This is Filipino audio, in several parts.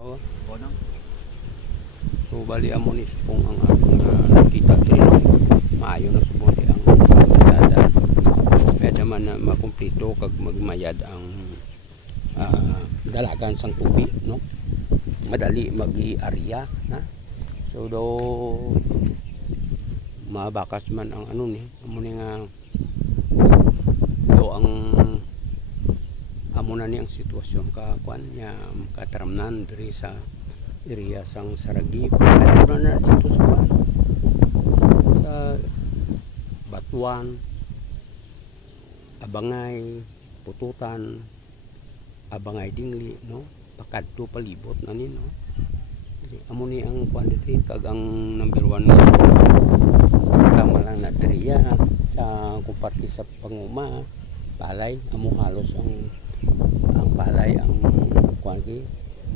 Oh. So bali amo ni supong ang ating nakita dito. Maayo na supong di ang sada. Pwede man na makumpleto kag magmayad ang dalagan sang kupi, no? Madali magi-area na. So do mabakas man ang ano ni, amo ni nga do ang amo na ni ang sitwasyon ka kuan nya kataramnan diri sa area sang Saragi. Pero na dito sa kuan sa Batuan, Abangay, Pututan, Abangay Dingli, no? Pakadto palibot na ni, no? Amo ni ang kuan dito kag ang number 1 tama lang na area sa kumparte sa Panguma palay amo halos ang palay ang kuan ki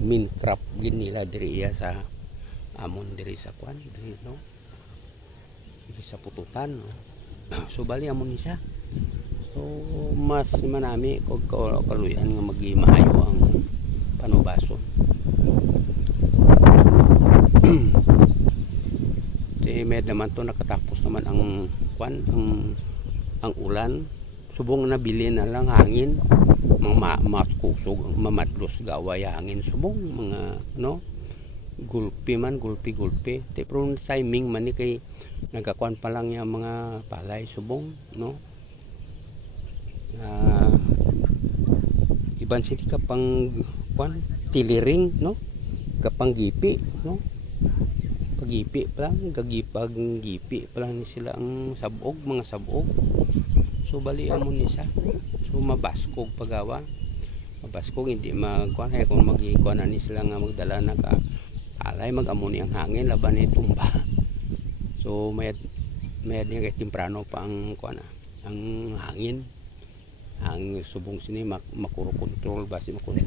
main crop gin nila diri sa amon diri sa kuan diri, no? Diri sa Pututan, no? So bali amon ni siya. So mas manami kog kaluyan nga magimahayo ang panubason. Med naman to nakatapos naman ang kuan ang ulan, subong na bilin na lang hangin, mga maskusog mamadlos gaway hangin subong mga no gulpi pero timing man ni kay nagakuan pa lang yung mga palay subong, no? Iban sila kapang kuan tiliring, no? Kapang gipi, no? Pagipi pa lang, gipi pa lang ni sila ang sabog, mga sabog. So bali amon ni siya. So mabaskog pagawa. Mabaskog hindi magkuan kay kung magikuan ni sila nga magdala na ka alay mag-amon ni ang hangin laban ni tumba. So mayad ni kay temprano pa ang kuan ang hangin. Ang subong sini makuro control base